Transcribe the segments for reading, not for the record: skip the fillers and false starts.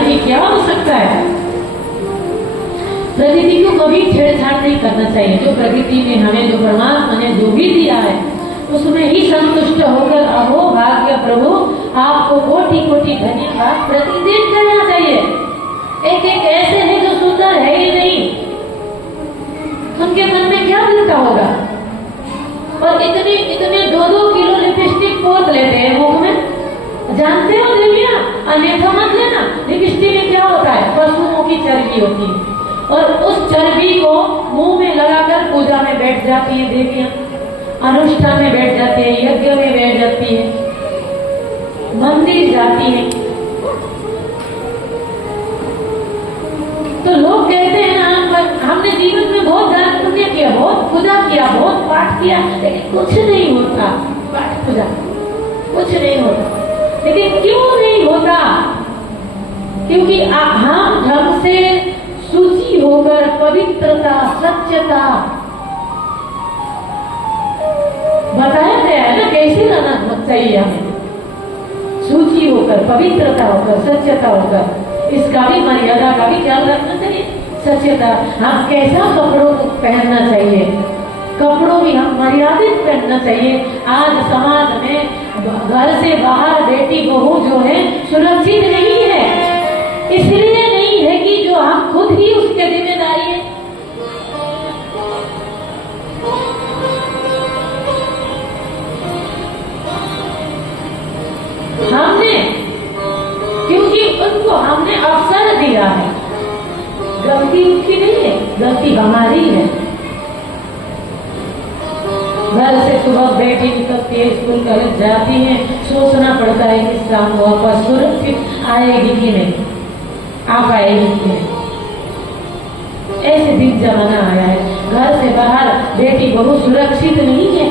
कि क्या हो सकता है। प्रकृति को कभी छेड़छाड़ नहीं करना चाहिए। जो प्रकृति ने हमें, जो परमात्मा ने जो भी दिया है, उसमें ही संतुष्ट होकर अहो भाग्य प्रभु आपको कोटि कोटि धन्यवाद प्रतिदिन करना चाहिए। एक एक ऐसे हैं जो सुंदर है ही नहीं, उनके मन में क्या मिलता होगा। और इतने इतने 2-2 किलो लिपस्टिक पोत लेते हैं मुंह में। जानते हो देवियां, अन्यथा मत लेना। लिपस्टिक में क्या होता है? पशुओं की चर्बी होती है, और उस चर्बी को मुंह में लगाकर पूजा में बैठ जाती है देवियां, अनुष्ठान में बैठ जाती है, यज्ञ में बैठ जाती है, मंदिर जाती है। तो लोग कहते हैं हमने जीवन में बहुत दान पुण्य किया, बहुत पूजा किया, बहुत पाठ किया, लेकिन कुछ नहीं होता। पाठ पूजा कुछ नहीं होता। लेकिन क्यों नहीं होता? क्योंकि हम ढंग से शुचि होकर पवित्रता, सच्चता बताया गया है ना, कैसे रहना चाहिए हमें। शुचि होकर, पवित्रता होकर, सच्चता होकर, इसका भी, मर्यादा का भी ख्याल रखना चाहिए। सच्चता, हम कैसा कपड़ों को पहनना चाहिए, कपड़ों भी हम मर्यादित पहनना चाहिए। आज समाज में घर से बाहर बेटी बहू जो है सुरक्षित नहीं है। इसलिए नहीं है कि जो हम खुद ही उसके जिम्मेदारी है। हमने, क्योंकि उनको हमने अवसर दिया है। गलती उनकी नहीं है, गलती हमारी है। घर से सुबह बेटी निकलती है, स्कूल कॉलेज जाती है, सोचना पड़ता है कि शाम वापस सुरक्षित आएगी कि नहीं, आ पाएगी कि नहीं। ऐसे दिन जमाना आया है, घर से बाहर बेटी बहू सुरक्षित नहीं है।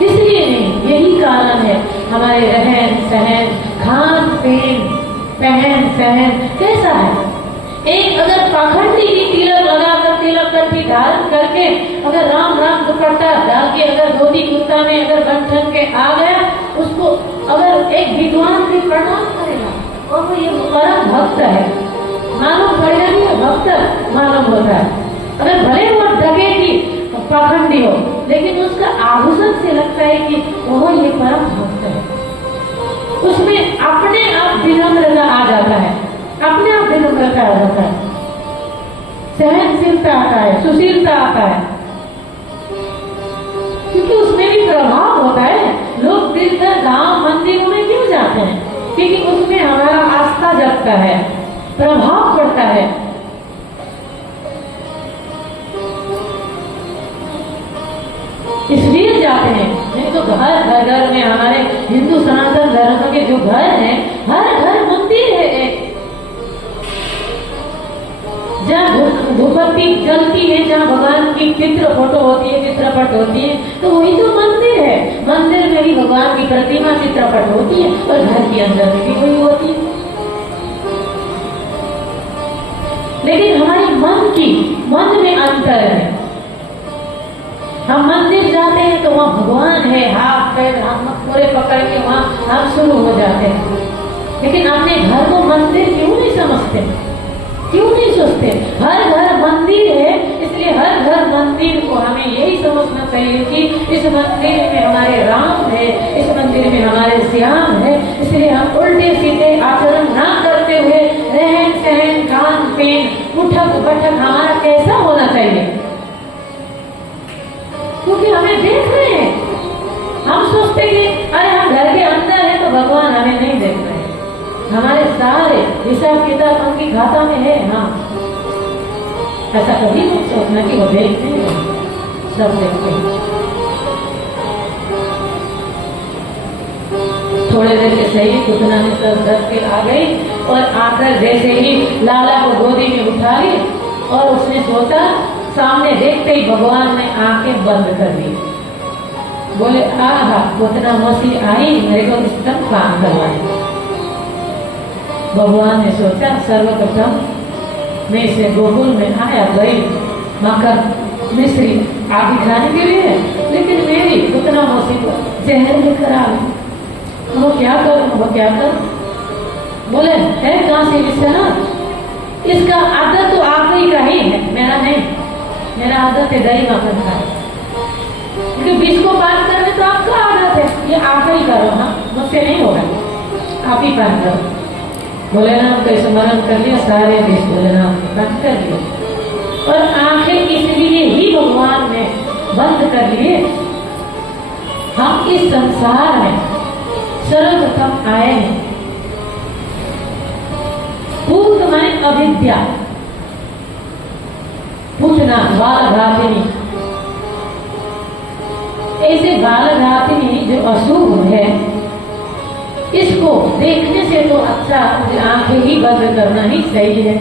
इसलिए नहीं, यही कारण है हमारे रहन सहन, खान पीन, पहन सहन कैसा है। एक अगर पाखंडी की तिलक लगाकर, तिलक करके धारण करके, अगर राम राम दुपट्टा डाल के, अगर धोती कुर्ता में अगर बंधन के आ गया, उसको अगर एक विद्वान भी प्रणाम करेगा और वो ये परम भक्त है मालूम पड़ेगा कि ये भक्त मालूम होता है। अगर भले वो डकैती पाखंडी हो, लेकिन उसका आभूषण से लगता है कि वो ये परम भक्त है। उसमें अपने आप विनम्रता आ जाता है, अपने आप विनम्रता आ जाता है, सहनशीलता आता है, सुशीलता आता है, क्योंकि उसमें भी प्रभाव होता है। लोग तीर्थ धाम मंदिरों में क्यों जाते हैं? क्योंकि उसमें हमारा आस्था जगता है, प्रभाव पड़ता है। इसलिए जाते हैं। नहीं तो घर घर में हमारे हिंदू सनातन धर्म के जो घर हैं, हर घर मंदिर है एक। जहाँ धूपबत्ती जलती है, जहाँ भगवान की चित्र फोटो होती है, चित्रपट होती है, तो वही तो मंदिर है। मंदिर में भी भगवान की प्रतिमा चित्रपट होती है, और घर के अंदर में भी वही होती है। लेकिन हमारी मन में अंतर है। हम मंदिर जाते हैं तो वहाँ भगवान है, हाथ पैर हम पूरे पकड़ के वहाँ हम शुरू हो जाते हैं। लेकिन अपने घर को मंदिर क्यों नहीं समझते, क्यों नहीं सोचते? हर घर मंदिर है, इसलिए हर घर मंदिर को हमें यही समझना चाहिए कि इस मंदिर में हमारे राम है, इस मंदिर में हमारे श्याम है। इसलिए हम उल्टे सीधे आचरण ना करते हुए रहन सहन, खान पीन, उठक बैठक हमारा कैसा होना चाहिए, क्योंकि हमें देख रहे हैं। हम सोचते कि अरे हम घर के अंदर है तो भगवान हमें नहीं देख रहे। हमारे सारे हिसाब किताब उनकी खाता में है। हाँ, ऐसा कभी मत सोचना कि वो देखते हैं, सब देखते हैं। थोड़े देर के सही कुतना ने तो दस के आ गई, और आकर जैसे ही लाला को गोदी में उठा ली, और उसने सोचा, सामने देखते ही भगवान ने आंखें बंद कर दी। बोले आहा, उतना मौसी आई, मेरे को इस काम करवाए। भगवान ने सोचा, सर्वप्रथम मैं इसे गोकुल में आया गई मकर मिश्री आदि खाने के लिए, लेकिन मेरी उतना मौसी को जहर लेकर आ गई। वो क्या करूं, वो क्या करूं? बोले है कहाँ से विश्वनाथ, इसका आदत तो आप ही का ही है, मेरा नहीं। मेरा आदत है दही माखन का, क्योंकि विष को पान करने तो आपका आदत है, ये आप ही करो। हाँ, मुझसे नहीं होगा, आप ही पान करो। बोले ना तो स्मरण कर लिया सारे विष, बोले ना बंद कर लिया। और आंखें इसलिए ही भगवान ने बंद कर लिए, हम इस संसार में सर्वप्रथम आए हैं। पूत माने अविद्या, पूतना बालघातिनी। ऐसे बालघातिनी जो अशुभ है, इसको देखने से तो अच्छा मुझे आंखें ही बंद करना ही सही है।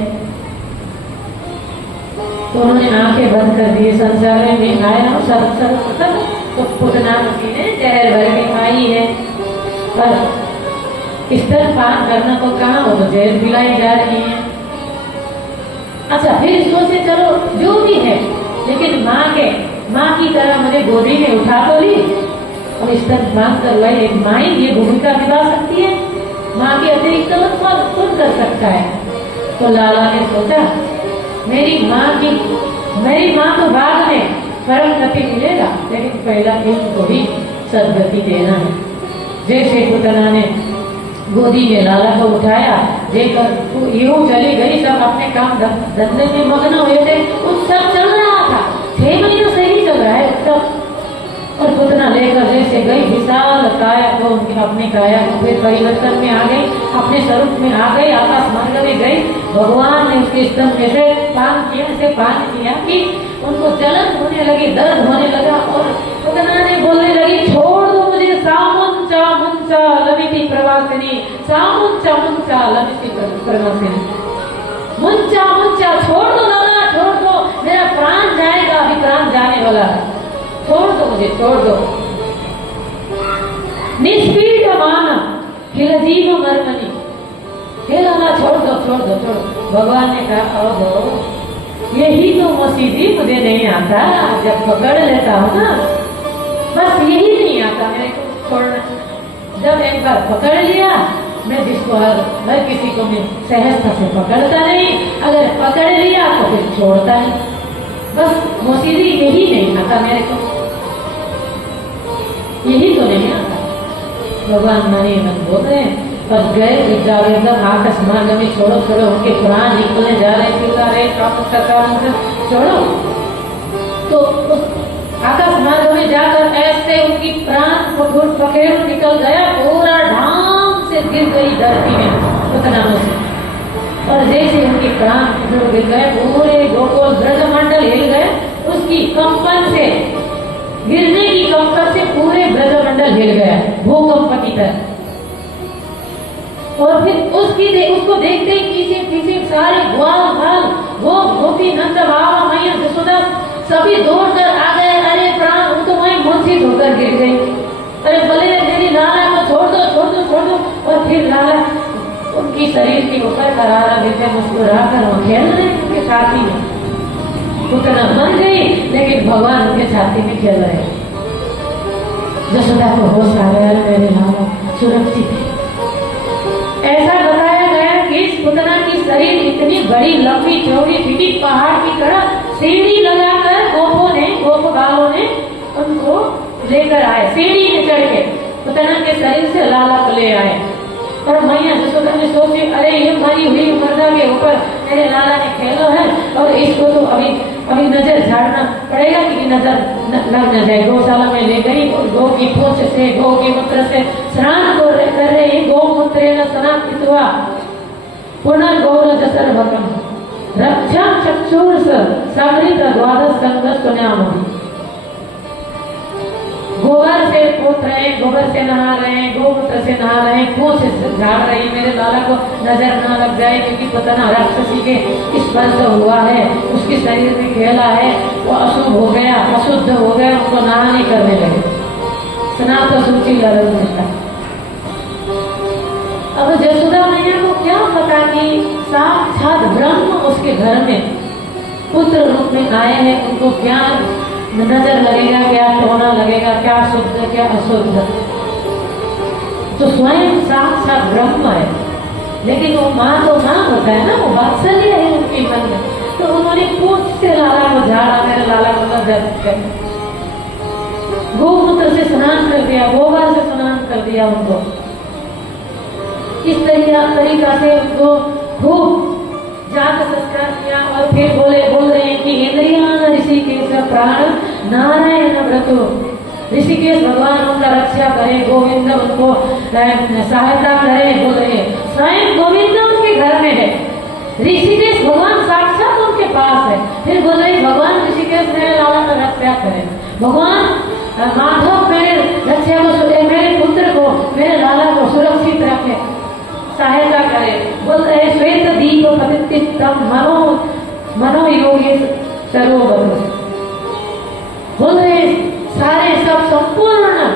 तो उन्होंने आंखें बंद कर दी। संसार में आया सर्वप्रथम तो पूतना मसी ने जहर भर के खाई है, पर स्तन पान करना तो कहाँ, हो तो जहर पिलाई जा रही है। अच्छा, फिर सोचे चलो जो भी है, लेकिन माँ की तरह मुझे गोदी में उठा तो ली और स्तन पान करवाई। एक माँ ही ये भूमिका निभा सकती है, माँ के अतिरिक्त कौन कर सकता है। तो लाला ने सोचा मेरी माँ को बाद में परम गति मिलेगा, लेकिन पहला इनको भी सदगति देना है। जैसे पुतना ने गोदी में लाला को उठाया, देखकर यूं चली गई। सब अपने काम धंधे में मग्न हुए थे, उत्सव चल रहा था, 6 महीनों से ही चल रहा है उत्सव। और पुतना लेकर जैसे गई, विशाल काया को उनकी अपनी काया को फिर परिवर्तन में आ गई, अपने स्वरूप में आ गई, आकाश मार्ग में गई। भगवान ने उसके स्तंभ में से पान किया कि उनको जलन होने लगी, दर्द होने लगा। और पुतना ने बोलने लगी छोड़ दो मुझे, सामुंचा मुंचा लमिति प्रवासिनी, सामुंचा मुंचा लमिति प्रवासिनी। मुंचा मुंचा छोड़ दो लाला, छोड़ दो, मेरा प्राण जाएगा, अभी प्राण जाने वाला है, छोड़ दो मुझे, छोड़ दो। निष्पीड माना हिल जीव मर्मनी, हे लाला छोड़ दो, छोड़ दो, छोड़ो। भगवान ने कहा ओहो, यही तो मसीदी मुझे नहीं आता, जब पकड़ लेता हूँ ना, बस यही नहीं आता मेरे को छोड़ना। जब एक बार पकड़ लिया, मैं जिसको हर किसी को मैं सहजता से पकड़ता नहीं, अगर पकड़ लिया तो फिर छोड़ता नहीं। बस मसीदी यही नहीं आता मेरे को, यही तो नहीं आता। भगवान मनी मन बोल रहे हैं, पर गए जब एकदम आकाश मार्ग में छोड़ो छोड़ो, उनके प्राण निकलने जा रहे, चिल्ला रहे, छोड़ो। तो आकाश मार्ग में जाकर ऐसे उनकी प्राण पकड़ निकल गया, पूरा ढाम से गिर गई धरती में पुतनामों से। और जैसे उनके प्राण गिर गए, पूरे गोकुल ब्रजमंडल हिल गए। उसकी कंपन से, गिरने की कंपन से पूरे ब्रजमंडल हिल गया, भूकंप की तरह। और फिर उसको देखते ही पीछे पीछे सारे ग्वाल बाल, वो गोपी नंद बाबा मैया यशोदा सभी दौड़कर आ गए। अरे प्राण, वो तो वहीं मूर्छित होकर गिर गई। अरे बोले मेरी लाला को छोड़ दो, छोड़ दो, छोड़ दो। और फिर लाला उनकी शरीर के ऊपर करारा देते मुस्कुरा कर वो खेल रहे उनके छाती में। पुतना बन गई, लेकिन भगवान उनके छाती में खेल रहे। यशोदा को होश आ गया, मेरे लाला सुरक्षित है। ऐसा बताया गया कि इस पुतना की शरीर इतनी बड़ी लंबी चौड़ी थी, पहाड़ की तरह सीढ़ी लगाकर गोप बालों ने उनको लेकर आए, सीढ़ी में चढ़ के पुतना के शरीर से लाला को ले आए। और मैया यशोदा ने सोची अरे ये मरी हुई मर्दा के ऊपर मेरे लाला ने खेलो है, और इसको तो अभी नजर झाड़ना पड़ेगा कि नजर लग न जाए। गौशाला में ले गई और गौ की पूंछ से, गौ के मूत्र से स्नान कर रहे, गौमूत्रेण स्नान कृत्वा पुनर्गौर जसर्वकम रक्षा चक्षुर्स समृत द्वादश संगस्त न्याम। गोबर से पोत रहे, गोबर से नहा रहे, गोमूत्र से नहा रहे, पूंछ से झाड़ रही, मेरे लाला को नजर ना लग जाए, क्योंकि पुतना राक्षसी के स्पर्श हुआ है, उसके शरीर में खेला है, वो अशुभ हो गया, अशुद्ध हो गया, उनको नहाने करने लगे। स्नान सूची लड़ता। अब यशोदा मैया को क्या पता कि साक्षात ब्रह्म उसके घर में पुत्र रूप में आए हैं, उनको क्या नजर लगेगा, क्या टोना लगेगा, क्या शुद्ध क्या अशुद्ध। तो स्वयं साक्षात ब्रह्म है, लेकिन वो माँ तो माँ होता है ना, वो वात्सल्य है उनके मन में। तो उन्होंने पूछ से लाला को झाड़ा, मेरे लाला को न दर्द कर, गोमूत्र से स्नान कर दिया, गोबर से स्नान कर दिया उनको। इस तरीका से उनको खूब जात संस्कार किया। और फिर बोल रहे हैं कि इंद्रियान ऋषिकेश प्राण नारायण व्रतो, ऋषिकेश भगवान उनका रक्षा करे, गोविंद उनको सहायता करे। बोल रहे स्वयं गोविंद उनके घर में है, ऋषिकेश भगवान साक्षात उनके पास है। फिर बोल रहे भगवान ऋषिकेश मेरे लाला का रक्षा करे, भगवान माधव मेरे रक्षा को, मेरे पुत्र को, मेरे लाला को सुरक्षित रखे, सहायता करे। बोल रहे श्वेत दीप प्रतिष्ठितम मनोयोगी सरोवर। बोल रहे सारे सब संपूर्ण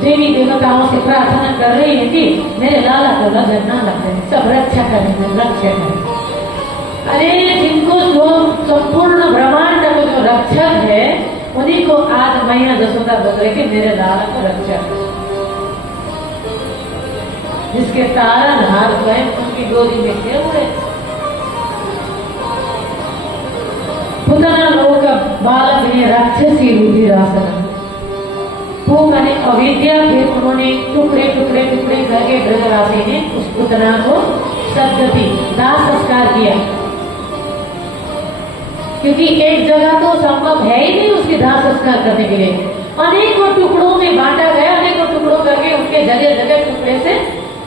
देवी देवताओं से प्रार्थना कर रही है कि मेरे लाला को नजर ना लगे, सब रक्षा करें, रक्षा करें। अरे जिनको जो संपूर्ण ब्रह्मांड को जो रक्षक है, उन्हीं को आज मैया जसोदा बोल रहे कि मेरे लाला को रक्षा करें। जिसके तारण हार गए उनकी गोदी में गिर हुए। पुतना लोग बालक ने राक्षसी रुधिरासन वो मैंने अविद्या, फिर उन्होंने टुकड़े टुकड़े टुकड़े करके ब्रजराशि ने उस पुतना को सदगति दाह संस्कार किया, क्योंकि एक जगह तो संभव है ही नहीं उसके दाह संस्कार करने के लिए। अनेकों टुकड़ों में बांटा गया, अनेकों टुकड़ों करके उनके जगह जगह टुकड़े से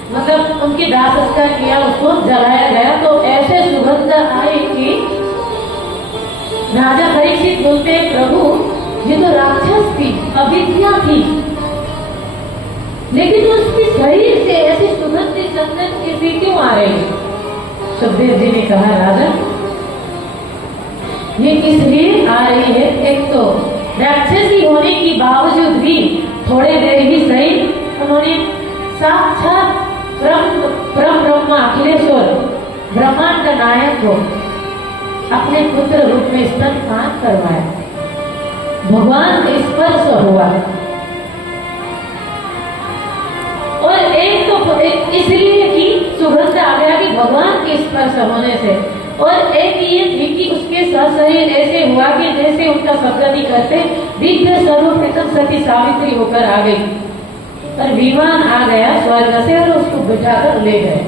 मतलब उनकी दाह संस्कार किया, उसको जलाया गया। तो ऐसे सुगंध आई कि राजा परीक्षित बोलते हैं प्रभु ये तो राक्षस थी, अविद्या थी, लेकिन उसके शरीर से ऐसी सुगंध चंदन की सी क्यों आ रही है? सुखदेव जी ने कहा राजा ये इसलिए आ रही है, एक तो राक्षसी होने के बावजूद भी थोड़े देर ही सही उन्होंने साक्षात ब्रह्मा अखिलेश्वर ब्रह्मांड नायक को अपने पुत्र रूप में स्तनपान करवाया, भगवान का स्पर्श हुआ। और एक तो इसलिए कि सुगंध आ गया कि भगवान के स्पर्श होने से, और एक ये थी कि उसके सशरीर ऐसे हुआ कि जैसे उनका सदगति करते दिव्य सर्वप्रथम सती सावित्री होकर आ गई, और विमान आ गया स्वर्ग से और उसको बिठाकर ले गए।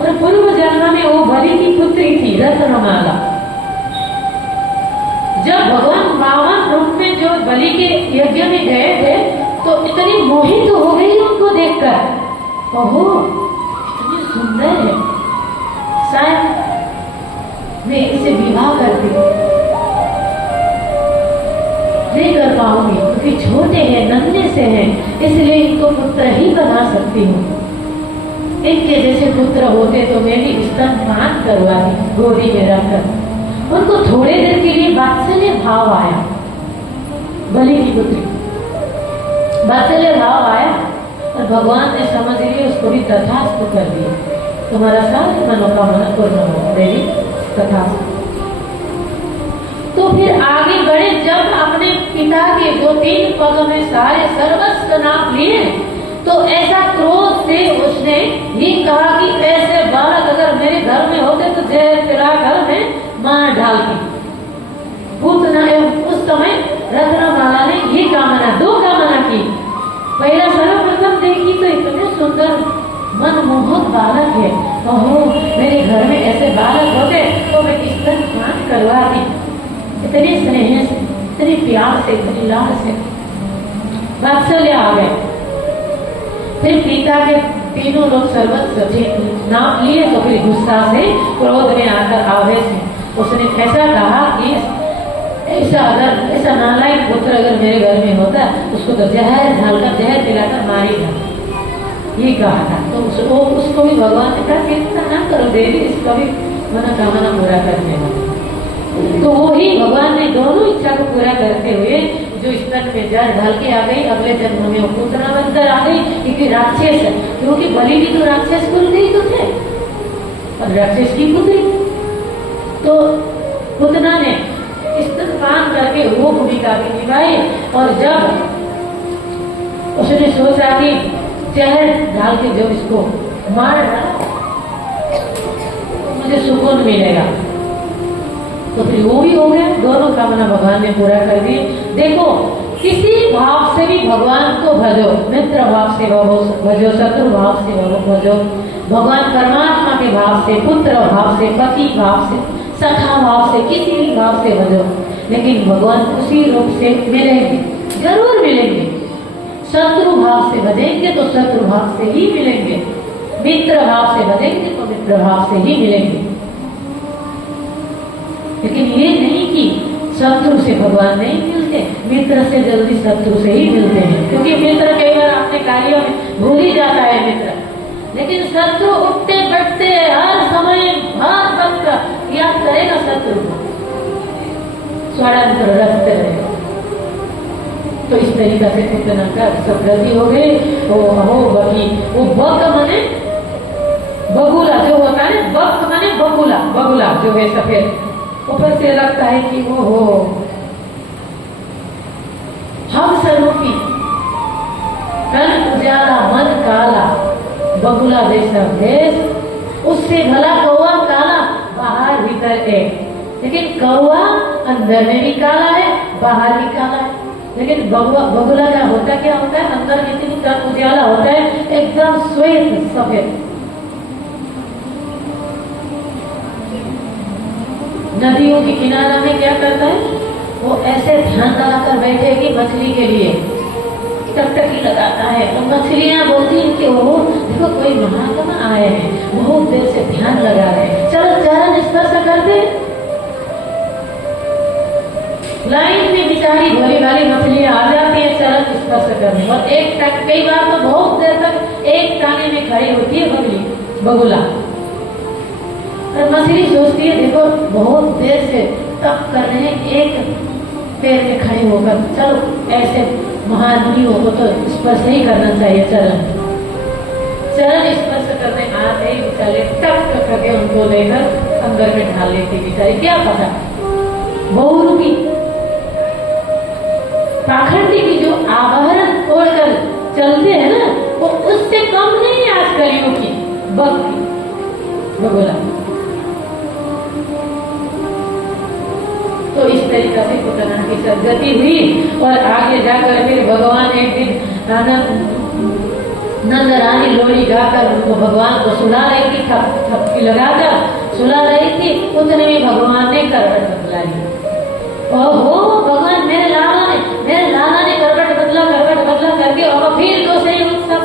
और पूर्व जन्म में वो बलि की पुत्री थी रत्नमाला। जब भगवान बावन रूप में जो बलि के यज्ञ में गए थे तो इतनी मोहित हो गई उनको देखकर, ओहो इतनी सुंदर है, शायद मैं इसे विवाह करती नहीं कर पाऊंगी क्योंकि छोटे हैं, नन्हे से हैं, इसलिए इनको पुत्र ही बना सकती हूँ। इनके जैसे पुत्र होते तो मैं भी स्तनपान करवाती गोदी में रखकर। उनको थोड़े देर के लिए वात्सल्य भाव आया, बलि की पुत्री वात्सल्य भाव आया, और भगवान ने समझ लिए उसको भी तथास्तु कर दिया, तुम्हारा सारी मनोकामना पूर्ण हो देवी तथास्तु। तो फिर आगे बढ़े, जब अपने पिता के 2-3 पदों में सारे सर्वस्व नाप लिए तो ऐसा क्रोध से उसने ये कहा कि ऐसे बालक अगर मेरे घर में होते तो जहर पिलाकर मैं मार डालती। पूतना उस समय रत्नमाला ने ये कामना, 2 कामना की। पहला सर्वप्रथम देखी तो इतने सुंदर मनमोहक बालक है, ओहो मेरे घर में ऐसे बालक होते तो मैं स्तनपान करवाती, इतने स्नेह से, इतने प्यार से, इतनी लाड से वात्सल्य आ गए। फिर पिता के तीनों लोग सर्वस्व नाप लिए तो फिर गुस्सा से क्रोध में आकर आवेश में उसने ऐसा कहा कि ऐसा नालायक पुत्र अगर मेरे घर में होता उसको तो जहर ढालकर जहर पिलाकर मारेगा, ये कहा था। तो उसको भी भगवान ने कहा चिंता ना करो देवी, इसका भी मनोकामना पूरा करने वाला। तो वो ही भगवान ने दोनों इच्छा को पूरा करते हुए जो स्तन में जड़ ढाल के आ गई, अगले जन्म में वो पुतना बनकर आ गई, क्योंकि राक्षस है, क्योंकि बलि भी तो राक्षस कुल के ही तो थे और राक्षस की पुत्री। तो पुतना ने स्तनपान करके वो भूमिका भी निभाई, और जब उसने सोचा कि जहर ढाल के जब इसको मार डाला मुझे सुकून मिलेगा। तो फिर वो भी हो गया, दोनों कामना भगवान ने पूरा कर दी। देखो, किसी भाव से भी भगवान को भजो, मित्र भाव से भजो, शत्रु भाव से भजो, भगवान परमात्मा के भाव से, पुत्र भाव से, पति भाव से, सखा भाव से, किसी भी भाव से भजो, लेकिन भगवान उसी रूप से मिलेंगे, जरूर मिलेंगे। शत्रु भाव से भजेंगे तो शत्रु भाव से ही मिलेंगे, मित्र भाव से भजेंगे तो मित्र भाव से ही मिलेंगे। लेकिन ये नहीं कि शत्रु से भगवान नहीं मिलते, मित्र से जल्दी शत्रु से ही मिलते हैं, क्योंकि मित्र कई बार अपने कार्यों में भूल ही जाता है मित्र, लेकिन शत्रु उठते बैठते हर समय हर वक्त याद करेगा शत्रु को, षड्यंत्र रचते रहेगा। तो इस तरीका से कितना का सब गलती हो गई। वो बक मने बगुला जो होता है, बक मने बगुला, बगुला जो है सफेद, ऊपर से लगता है कि वो हो हम स्वरूपी, तन उजाला मन काला, बगुला जैसा भेष, उससे भला कौवा काला बाहर भीतर एक, लेकिन कौवा अंदर में भी काला है बाहर भी काला है। लेकिन बगुला का होता क्या होता है, अंदर इतनी तन उजाला होता है, एकदम श्वेत सफेद। नदियों के किनारे में क्या करता है, वो ऐसे ध्यान लगाकर बैठेगी मछली के लिए, टकटकी लगाता है, तो मछलियां बोलती हैं कि वो देखो कोई महात्मा आए हैं, बहुत देर से ध्यान लगा रहे हैं, चलो चरण स्पर्श करते। लाइन में बेचारी भोली भाली मछलियां आ जाती है चरण स्पर्श करने, और एक टक कई बार तो बहुत देर तक एक टाने में खड़ी होती है बगुला। और मछली सोचती है देखो बहुत देर से तप कर रहे हैं, एक पैर में खड़े होकर, चलो ऐसे महान मुनियों को तो स्पर्श ही करना चाहिए, चरण स्पर्श करने आते ही बेचारे टक करके उनको लेकर अंदर में ढाल लेती बेचारी। क्या पता बहुरू की पाखंडी की जो आवरण तोड़कर चलते हैं ना, वो उससे कम नहीं आज कलियों की भक्ति बगुला। तो इस तरीका से पुतना की सदगति हुई, और आगे जाकर फिर भगवान एक दिन नंद रानी लोरी गाकर उनको भगवान को सुला रही थी, थपकी लगाकर सुला रही थी, उतने में भगवान ने करवट बदला ली। ओहो भगवान, मेरे लाला ने करवट बदला करके, और फिर दूसरे उत्सव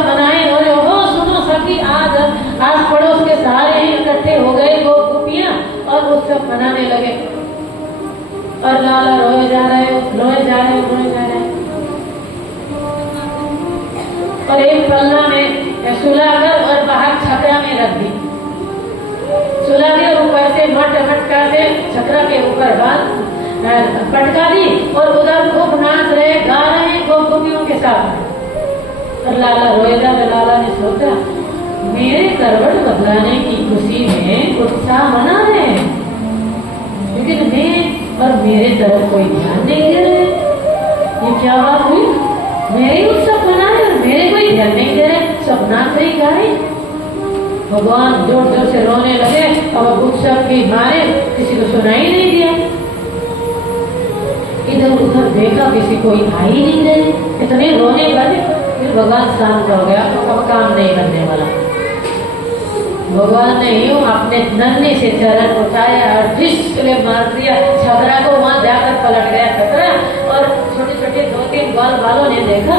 मनाए। और हो सुनो सखी, आज पड़ोस के सारे ही इकट्ठे हो गए वो गोपियां और उत्सव मनाने लगे, और लाला रोए जा रहे। और एक पल्ला में सुलाकर और बाहर छकरा में रख दी, सुला के ऊपर से मटका से छकरा के ऊपर बांध पटका दी, और उधर खूब नाच रहे गा रहे गोपियों के साथ। और लाला रोए जा रहे। लाला ने सोचा मेरे करवट बदलाने की खुशी में उत्साह मना रहे हैं, लेकिन मैं और मेरे तरफ कोई ध्यान नहीं दे रहे। ये क्या बात हुई, मेरे उत्सव मना रहे और मेरे कोई ध्यान नहीं दे रहे, सब नाच रही गा रही। भगवान जोर जोर से रोने लगे, और उत्सव की मारे किसी को सुनाई नहीं दिया। इधर उधर देखा, किसी कोई आ ही नहीं रहे, इतने रोने लगे। फिर भगवान शांत हो गया, तो अब काम नहीं करने वाला। भगवान ने यूं अपने नन्हे से चरण उठाया और जिसने मार दिया छकरा को, वहां जाकर पलट गया छकरा। और छोटे छोटे 2-3 बालों ने देखा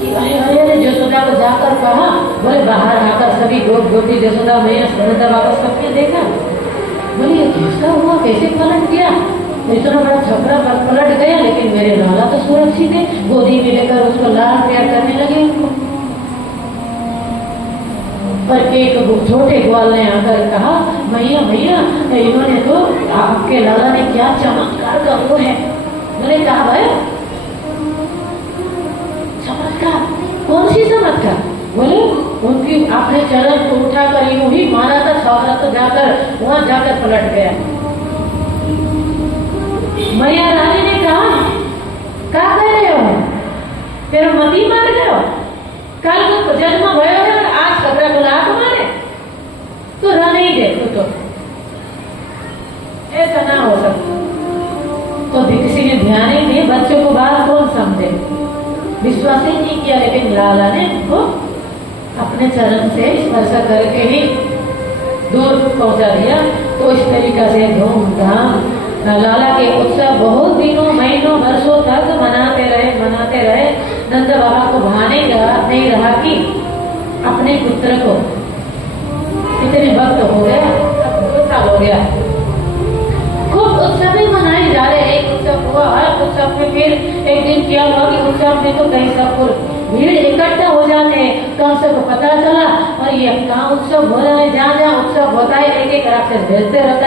कि अरे यशोदा को जाकर कहा, बोले बाहर आकर सभी गोपी यशोदा मैया सुनंदा वापस सबने देखा, बोले कैसा हुआ, कैसे पलट गया, इतना बड़ा छकरा पलट गया, लेकिन मेरे लाला तो सुरक्षित है। गोदी में लेकर उसको लाल प्यार करने लगे उनको। पर एक छोटे ग्वाल ने आकर कहा, मैया इन्होंने तो आपके लाला ने क्या चमत्कार का वो है। मैंने कहा भाई चमत्कार, कौन सी चमत्कार? बोले उनकी आपने चरण को उठाकर यूं ही मारा था, छकरा तो जाकर वहां जाकर पलट गया। मैया रानी ने कहा क्या कह रहे हो, फिर मती मार गए, कल को जन्म भयो है, आज छकरा को लात मार तो रहने ही दे तो ऐसा ना हो सकता। तो किसी ने ध्यान ही नहीं, बच्चों को बात कौन समझे, विश्वास ही नहीं किया। लेकिन लाला ने उनको अपने चरण से स्पर्श करके ही दूर पहुंचा दिया। तो इस तरीका से धूमधाम लाला के उत्सव बहुत दिनों महीनों वर्षों तक मनाते रहे। नंद बाबा को भाने नहीं रहा कि अपने पुत्र को, इतने वक्त हो गया, अब 2 साल हो गया, खूब उत्सव ही मनाए जा रहे। एक उत्सव हुआ, हर उत्सव में फिर एक दिन क्या हुआ कि उत्सव में तो कहीं सब भीड़ इकट्ठा हो जाते हैं। तो हम सबको पता चला और ये कहाँ उत्सव हो रहा है, जहाँ जहाँ उत्सव होता है एक एक राक्षस भेजते रहता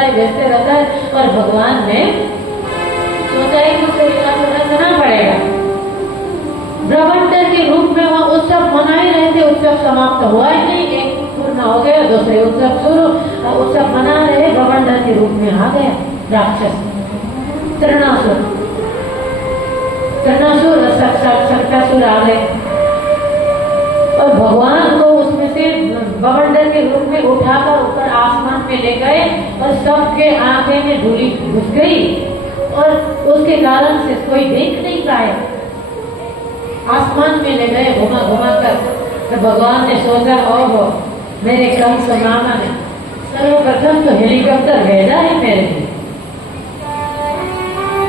है। और भगवान ने सोचा है कि रखना पड़ेगा। ब्रह्मंडर के रूप में वहाँ उत्सव मनाए रहे थे, उत्सव समाप्त हुआ ही नहीं, एक पूर्ण हो गया, दूसरे उत्सव शुरू, उत्सव मना रहे, ब्रह्मंडर के रूप में आ गया राक्षस चरणासुर सक्तासुर आ गए और भगवान को उसमें से बवंडर के रूप में उठाकर ऊपर आसमान में ले गए और सबके आंखें में धूली घुस गई और उसके कारण से कोई देख नहीं पाए। आसमान में ले गए घुमा कर। तो भगवान ने सोचा, ओहो मेरे कंस मामा ने सर्वप्रथम तो हेलीकॉप्टर भेजा है मेरे लिए,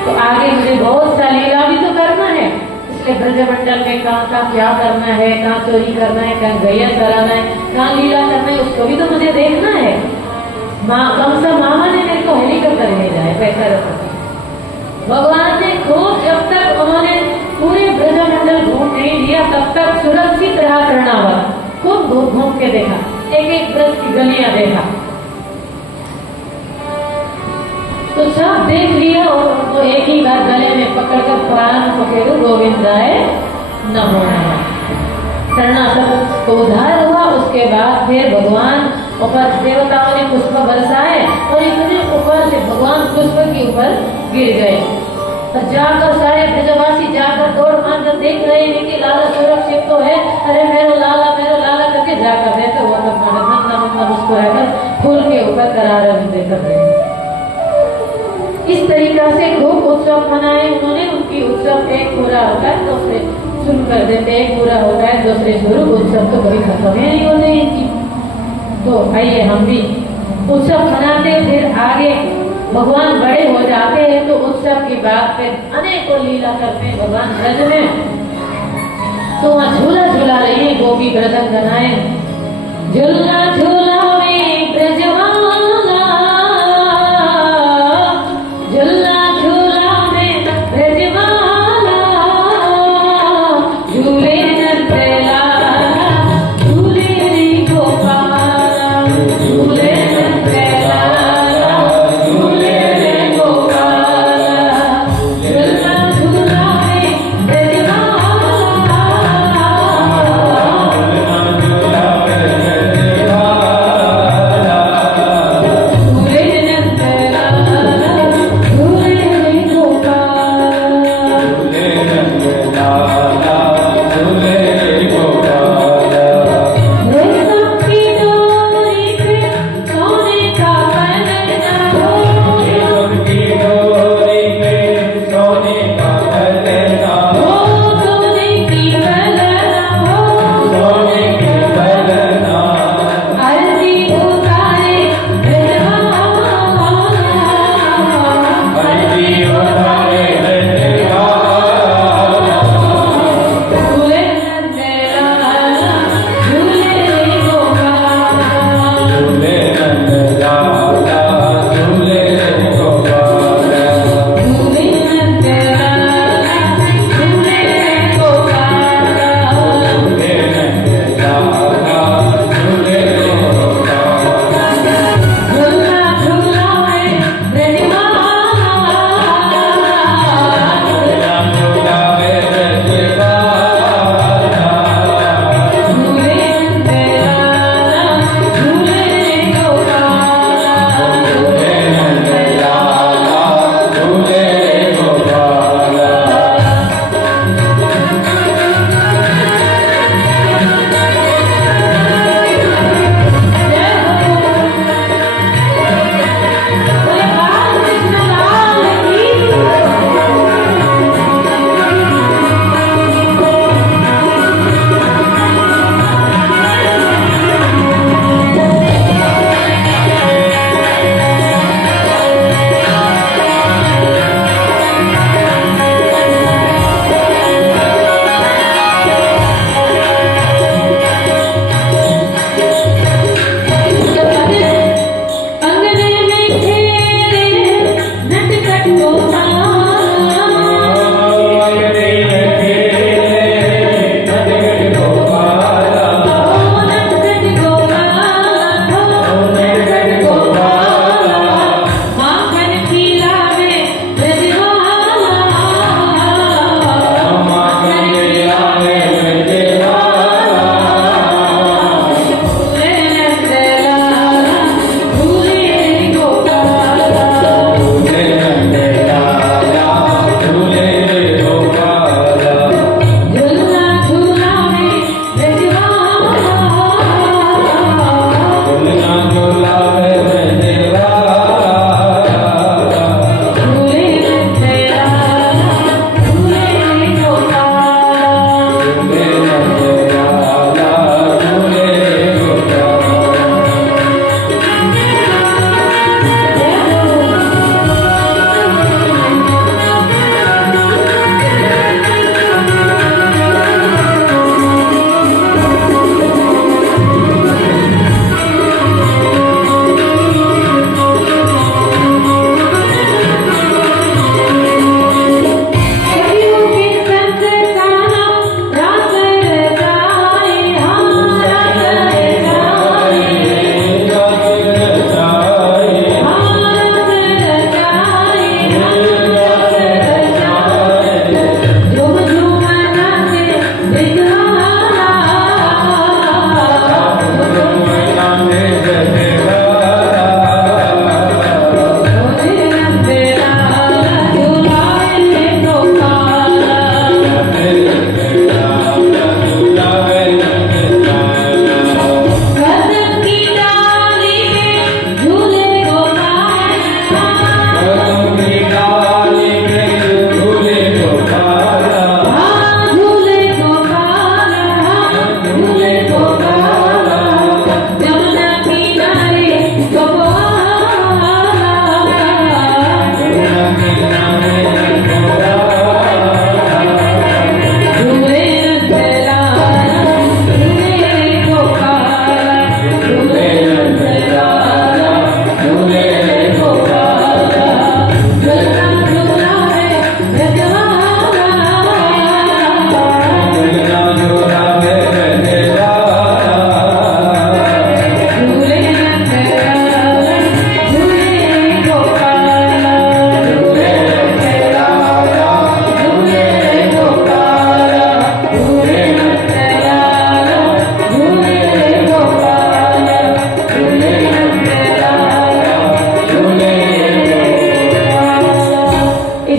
तो आगे मुझे बहुत सा लीला भी तो करना है। इसलिए ब्रजमंडल में कहाँ क्या करना है, कहाँ चोरी करना है, कहाँ गैया चराना है, कहाँ लीला करना है, उसको भी तो मुझे देखना है। कंस मामा ने मेरे को हेलीकॉप्टर भेजा है, पैसा रखा। भगवान ने खूब, जब तक उन्होंने पूरे ब्रजमंडल घूम नहीं लिया तब तक सुरक्षित रहा कर्णावर। खूब घूम के देखा, एक एक ब्रज की गलियां देखा, तो सब देख लिया और उनको एक ही बार गले में पकड़कर प्राण पकड़ो गोविंदाय नमो नमः। शरणागत को उद्धार हुआ। उसके बाद फिर भगवान ऊपर देवताओं ने पुष्प बरसाए और इतने ऊपर से भगवान पुष्प के ऊपर गिर गए और जाकर सारे ब्रजवासी जाकर दौड़ मार कर देख रहे हैं कि लाला सुरक्षित तो है, अरे मेरा लाला करके जाकर देते वो नंदा मुस्कुराकर फूल के ऊपर करारा देकर रहे। इस तरीका से खूब उत्सव मनाए उन्होंने। उनकी उत्सव एक पूरा होता है दूसरे शुरू कर देते, एक पूरा होता है दूसरे शुरू, उत्सव तो कभी खत्म ही नहीं होते इनकी। तो आइए हम भी उत्सव मनाते, फिर आगे भगवान बड़े हो जाते हैं तो उत्सव की बात फिर अनेकों लीला करते हैं भगवान ब्रज में। तो वहाँ झूला झूला रही है गोपी ब्रजन गनाए, झूला झूला में ब्रजवाला, झूला झूला में ब्रजवाला, झूले नंदलाला, झूले रे गोपाला, झूले नंदलाला, झूले रे गोपाला, झूला झूला में ब्रजवाला, झूला झूला में ब्रजवाला।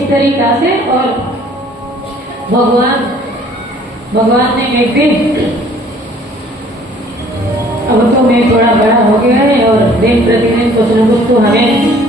तरीका से। और भगवान ने एक दिन, अब तो मैं थोड़ा बड़ा हो गया है और दिन प्रतिदिन कुछ न कुछ तो हमें